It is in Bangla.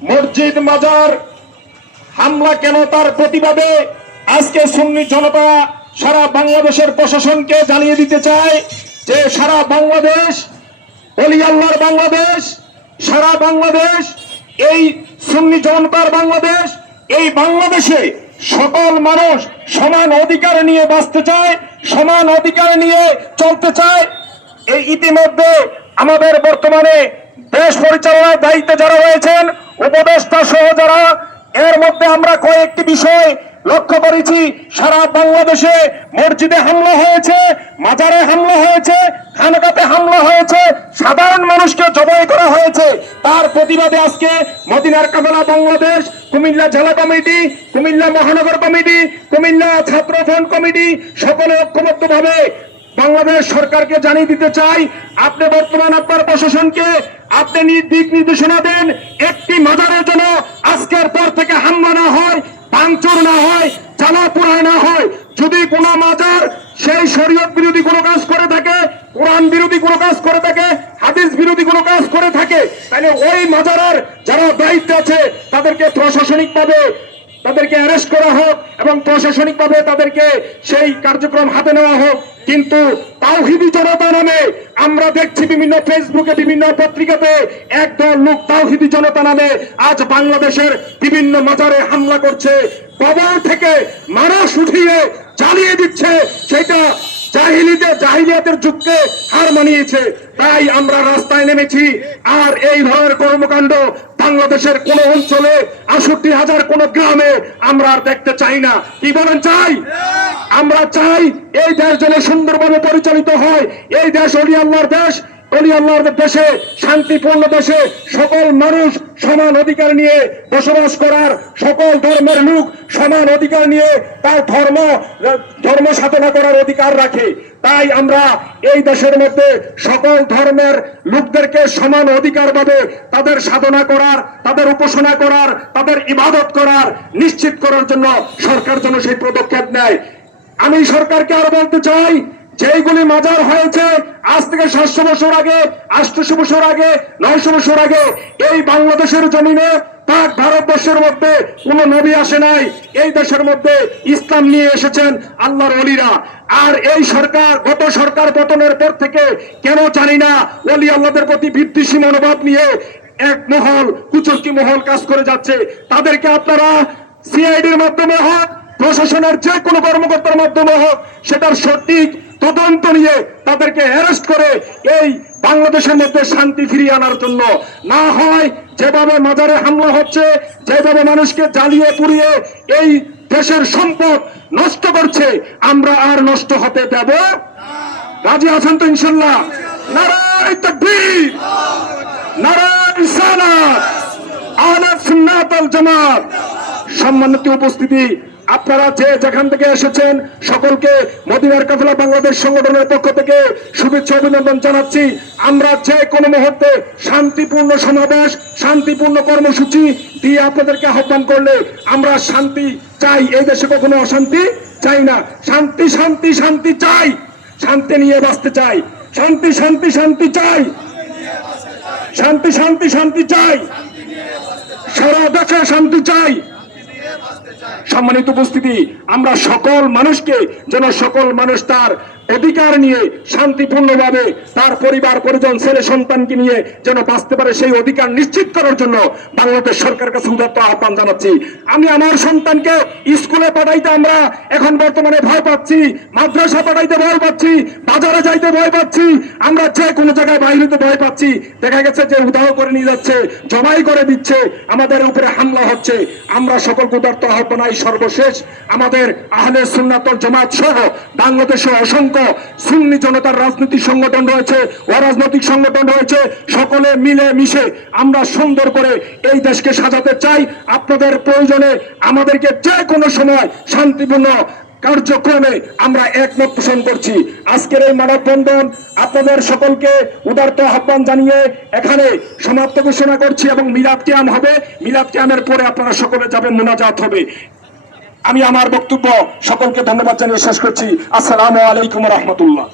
মসজিদ মাজার হামলা কেন, তার প্রতিবাদে আজকে সুন্নি জনতা সারা বাংলাদেশের প্রশাসনকে জানিয়ে দিতে চায় যে সারা বাংলাদেশ ওলি আল্লাহর বাংলাদেশ, সারা বাংলাদেশ এই সুন্নি জনতার বাংলাদেশ। এই বাংলাদেশে সকল মানুষ সমান অধিকার নিয়ে বাঁচতে চায়, সমান অধিকার নিয়ে চলতে চায়। এই ইতিমধ্যে আমাদের বর্তমানে দেশ পরিচালনার দায়িত্বে যারা রয়েছেন, উপদেষ্টা সহ যারা, এর মধ্যে আমরা কয়েকটি বিষয় লক্ষ্য করেছি। সারা বাংলাদেশে মসজিদে হামলা হয়েছে, মাজারে হামলা হয়েছে, খানকাতে হামলা হয়েছে, সাধারণ মানুষকে জবাই করা হয়েছে। তার প্রতিবাদে আজকে মদিনার কাফেলা বাংলাদেশ, কুমিল্লা জেলা কমিটি, কুমিল্লা মহানগর কমিটি, কুমিল্লা ছাত্র ফ্রন্ট কমিটি সকলে ঐক্যবদ্ধভাবে বাংলাদেশ সরকারকে জানিয়ে দিতে চাই, আপনি বর্তমান আপনার প্রশাসনকে আপনি দিক নির্দেশনা দেন, একটি মাজারের জন্য আজকের পর থেকে হামলা না হয়, ভাঙচুর না হয়, জ্বালা পোড়ায় না হয়। যদি কোনো মাজার সেই শরীয়ত বিরোধী কোনো কাজ করে থাকে, কোরআন বিরোধী কোনো কাজ করে থাকে, হাদিস বিরোধী কোনো কাজ করে থাকে, তাহলে ওই মাজারের যারা দায়িত্ব আছে তাদেরকে প্রশাসনিকভাবে তাদেরকে অ্যারেস্ট করা হোক এবং প্রশাসনিকভাবে তাদেরকে সেই কার্যক্রম হাতে নেওয়া হোক। কিন্তু তাওহীদি জনতা নামে আমরা দেখছি বিভিন্ন ফেসবুকে, বিভিন্ন পত্রিকাতে একদল লোক তাওহীদি জনতা নামে আজ বাংলাদেশের বিভিন্ন মাজারে হামলা করছে, কবর থেকে মানুষ উঠিয়ে জ্বালিয়ে দিচ্ছে। সেটা জাহিলিয়াতের যুগকে হার মানিয়েছে। তাই আমরা রাস্তায় নেমেছি। আর এই ধরনের কর্মকাণ্ড বাংলাদেশের কোন অঞ্চলে, ৬৮,০০০ কোন গ্রামে আমরা আর দেখতে চাই না। কি বলেন চাই? আমরা চাই এই দেশ যেন সুন্দরভাবে পরিচালিত হয়। এই দেশ ওলি আল্লাহর দেশ, ওলি আল্লাহর দেশে, শান্তিপূর্ণ দেশে সকল মানুষ সমান অধিকার নিয়ে বসবাস করার, সকল ধর্মের লোক সমান অধিকার নিয়ে তার ধর্ম সাধনা করার অধিকার রাখে। তাই আমরা এই দেশের মধ্যে সকল ধর্মের লোকদেরকে সমান অধিকার ভাবে তাদের সাধনা করার, তাদের উপাসনা করার, তাদের ইবাদত করার নিশ্চিত করার জন্য সরকার যেন সেই পদক্ষেপ নেয়। আমি সরকারকে আরো বলতে চাই, যেইগুলি মাজার হয়েছে আজ থেকে ৭০০ বছর আগে, ৮০০ বছর আগে, ৯০০ বছর আগে, এই বাংলাদেশের জমিনে পাক ভারতবর্ষের মধ্যে কোন নবী আসে নাই। এই দেশের মধ্যে ইসলাম নিয়ে এসেছেন আল্লাহর ওলিরা। আর এই সরকার, গত সরকার পতনের পর থেকে কেন জানি না ওলি আল্লাহদের প্রতি বিদ্বেষী মনোভাব নিয়ে এক মহল, কুচক্রী মহল কাজ করে যাচ্ছে। তাদেরকে আপনারা সিআইডির মাধ্যমে হোক, প্রশাসনের যে কোনো কর্মকর্তার মাধ্যমে হোক, সেটার সঠিক তদন্ত নিয়ে তাদেরকে অ্যারেস্ট করে এই বাংলাদেশের মধ্যে শান্তি ফিরিয়ে আনার জন্য। না হয় যেভাবে মাজারে হামলা হচ্ছে, যেভাবে মানুষকে জ্বালিয়ে পুড়িয়ে এই দেশের সম্পদ নষ্ট করছে, আমরা আর নষ্ট হতে দেব। রাজি আছেন তো ইনশাল্লাহ? নারায়ে তাকবীর, নারায়ে রিসালাত, আহলে সুন্নাত ওয়াল জামাত। সম্মানিত উপস্থিতি, আপনারা যে যেখান থেকে এসেছেন সকলকে মদিনার কাফেলা বাংলাদেশ সংগঠনের পক্ষ থেকে শুভেচ্ছা অভিনন্দন জানাচ্ছি। আমরা যে কোনো মুহূর্তে শান্তিপূর্ণ সমাবেশ, শান্তিপূর্ণ কর্মসূচি দিয়ে আপনাদেরকে আহ্বান করলে আমরা শান্তি চাই। এই দেশে কখনো অশান্তি চাই না। শান্তি শান্তি শান্তি চাই, শান্তি নিয়ে বাঁচতে চাই। শান্তি শান্তি শান্তি চাই, শান্তি শান্তি শান্তি চাই, সারা দেশে শান্তি চাই। সম্মানিত উপস্থিতি, আমরা সকল মানুষকে যেন সকল মানুষ তার অধিকার নিয়ে শান্তিপূর্ণভাবে তার পরিবার পরিজন, ছেলে সন্তানকে নিয়ে যেন বাঁচতে পারে, সেই অধিকার নিশ্চিত করার জন্য বাংলাদেশ সরকারের কাছে উদাত্ত আহ্বান জানাচ্ছি। আমি আমার সন্তানকে স্কুলে পাঠাইতে আমরা এখন বর্তমানে ভয় পাচ্ছি, মাদ্রাসা পাঠাইতে ভয় পাচ্ছি, বাজারে যাইতে ভয় পাচ্ছি, আমরা যে কোনো জায়গায় বাইরেতে ভয় পাচ্ছি। দেখা গেছে যে উদাহ করে নিয়ে যাচ্ছে, জবাই করে দিচ্ছে, আমাদের উপরে হামলা হচ্ছে। আমরা সকলকে উদাত্ত আহ্বান, সর্বশেষ আমাদের আহলে সুন্নাত ওয়াল জামাত সহ বাংলাদেশে অসংখ্য সুন্নি জনতার রাজনৈতিক সংগঠন রয়েছে, অরাজনৈতিক সংগঠন রয়েছে। সকলে মিলে মিশে আমরা সুন্দর করে এই দেশকে সাজাতে চাই। আপনাদের প্রয়োজনে আমাদেরকে যে কোনো সময় শান্তিপূর্ণ কার্যক্রমে আমরা একমত পোষণ করছি। আজকের এই মানববন্ধন আপনাদের সকলকে উদারত আহ্বান জানিয়ে এখানে সমাপ্ত ঘোষণা করছি এবং মিলাদ কিয়াম হবে। মিলাদ কিয়ামের পরে আপনারা সকলে যাবেন, মুনাজাত হবে। আমি আমার বক্তব্য সকলকে ধন্যবাদ জানিয়ে শেষ করছি। আসসালামু আলাইকুম ওয়া রাহমাতুল্লাহ।